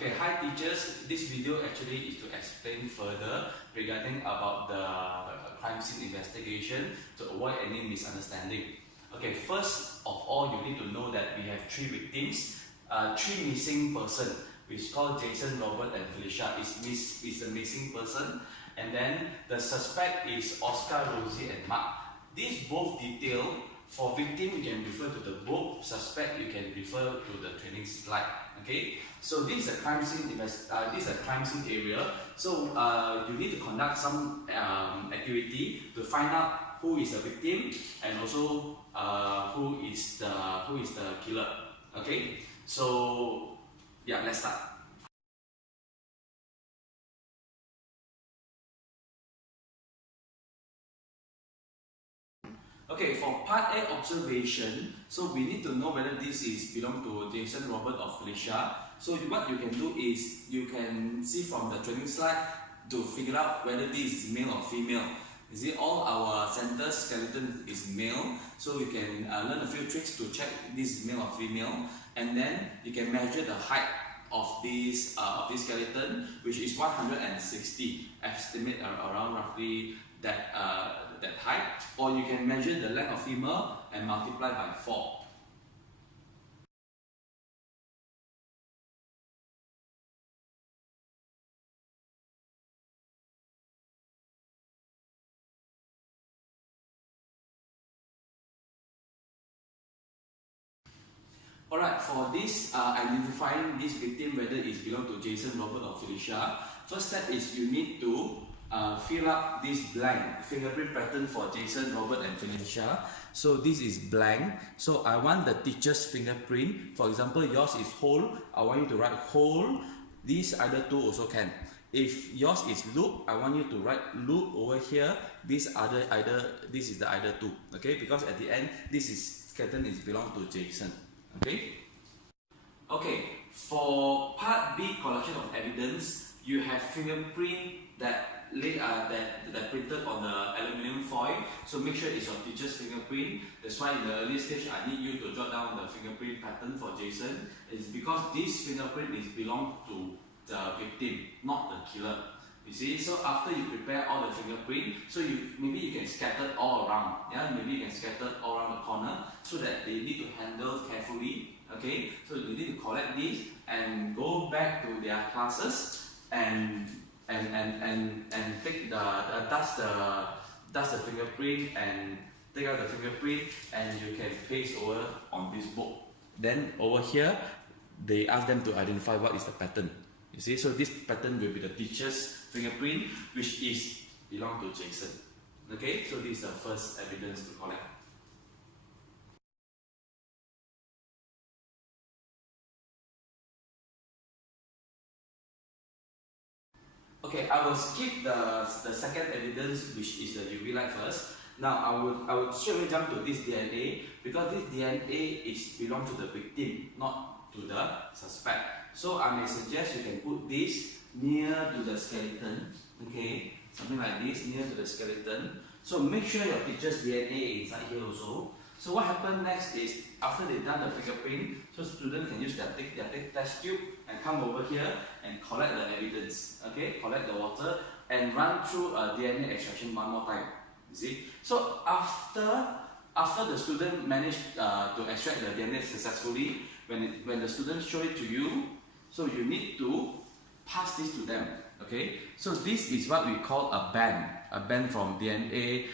Okay, hi teachers. This video actually is to explain further regarding about the crime scene investigation to avoid any misunderstanding. Okay, first of all, you need to know that we have three victims, three missing person, which is called Jason, Robert, and Felicia. Is a missing person, and then the suspect is Oscar, Rosie, and Mark. These both detail. For victim, you can refer to the book. Suspect, you can refer to the training slide. Okay, so this is a crime scene. This is a crime scene area. So you need to conduct some activity to find out who is the victim and also who is the killer. Okay, so yeah, let's start. Okay, for part A observation, so we need to know whether this is belong to Jason, Robert, or Felicia. So what you can do is you can see from the training slide to figure out whether this is male or female. You see, all our center skeleton is male, so you can learn a few tricks to check this is male or female, and then you can measure the height of this skeleton, which is 160. Estimate around roughly that height, or you can measure the length of femur and multiply by 4. Alright, for this identifying this victim, whether it belongs to Jason, Robert, or Felicia, first step is you need to fill up this blank fingerprint pattern for Jason, Robert, and Felicia. So this is blank. So I want the teacher's fingerprint. For example, yours is hole. I want you to write hole. These other two also can. If yours is loop, I want you to write loop over here. This is the other two. Okay, because at the end, this skeleton is belong to Jason. Okay. Okay. For part B, collection of evidence, you have fingerprint that printed on the aluminium foil. So make sure it's your teacher's fingerprint. That's why in the early stage, I need you to jot down the fingerprint pattern for Jason. It's because this fingerprint is belong to the victim, not the killer. You see, so after you prepare all the fingerprint, so maybe you can scatter all around. Yeah, maybe you can scatter all around the corner so that they need to handle carefully. Okay, so you need to collect this and go back to their classes and take dust the fingerprint and take out the fingerprint, and you can paste over on this book. Then over here, they ask them to identify what is the pattern. You see, so this pattern will be the teacher's fingerprint, which is belong to Jason. Okay, so this is the first evidence to collect. Okay, I will skip the second evidence, which is the UV light first. Now I will straight away jump to this DNA, because this DNA is belong to the victim, not to the suspect. So I may suggest you can put this near to the skeleton. Okay, something like this near to the skeleton. So make sure your teacher's DNA is inside here also. So what happens next is, after they've done the fingerprint, so students can use their test tube and come over here and collect the evidence. Okay, collect the water and run through a DNA extraction one more time. You see? So after the student managed to extract the DNA successfully, when the students show it to you, so you need to pass this to them. Okay, so this is what we call a band from DNA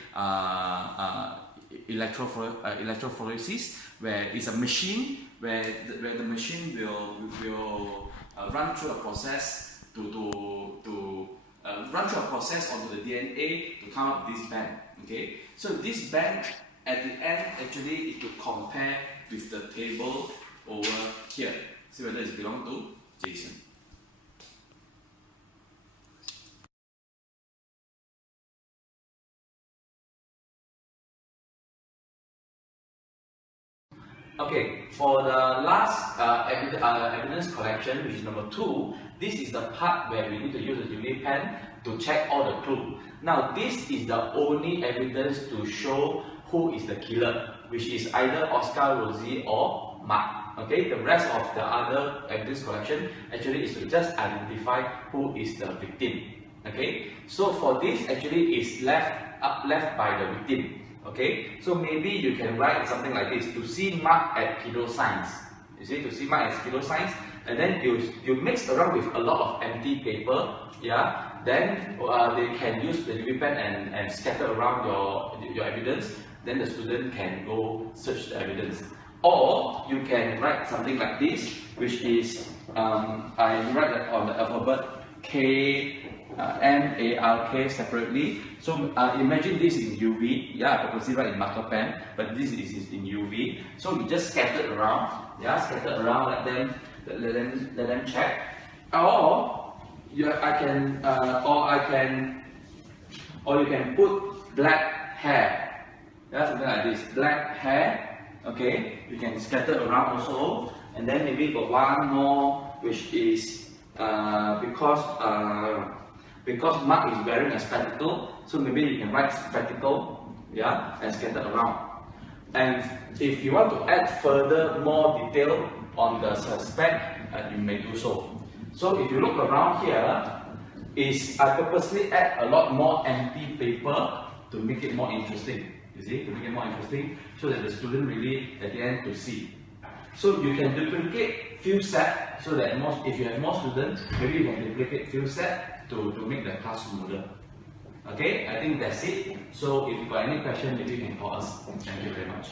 electrophoresis, where it's a machine where the machine will run through a process run through a process onto the DNA to come up with this band. Okay, so this band at the end actually is to compare with the table over here. See whether it belongs to Jason. Okay, for the last evidence collection, which is number 2, this is the part where we need to use the UV pen to check all the clues. Now, this is the only evidence to show who is the killer, which is either Oscar, Rosie, or Mark. Okay, the rest of the other evidence collection actually is to just identify who is the victim. Okay, so for this actually is left by the victim. Okay, so maybe you can write something like this: to see mark at kilo signs. You see, to see mark at kilo signs, and then you mix around with a lot of empty paper. Yeah, then they can use the UV pen and scatter around your evidence. Then the student can go search the evidence. Or you can write something like this, which is I write that on the alphabet K, M, A, R, K separately. So imagine this in UV. Yeah, I purposely write in marker pen, but this is in UV. So you just scatter around. Yeah, scatter around. Let them check. Or you can put black hair. Yeah, something like this. Black hair. Okay, you can scatter around also, and then maybe got one more, which is because Mark is wearing a spectacle, so maybe you can write spectacle, yeah, and scatter around. And if you want to add further more detail on the suspect, you may do so. So if you look around here, I purposely add a lot more empty paper to make it more interesting. You see, to make it more interesting, so that the student really at the end to see. So you can duplicate few sets, so that if you have more students, maybe you can duplicate few sets to make the class smoother. Okay, I think that's it. So if you got any question, maybe you can call us. Thank you very much.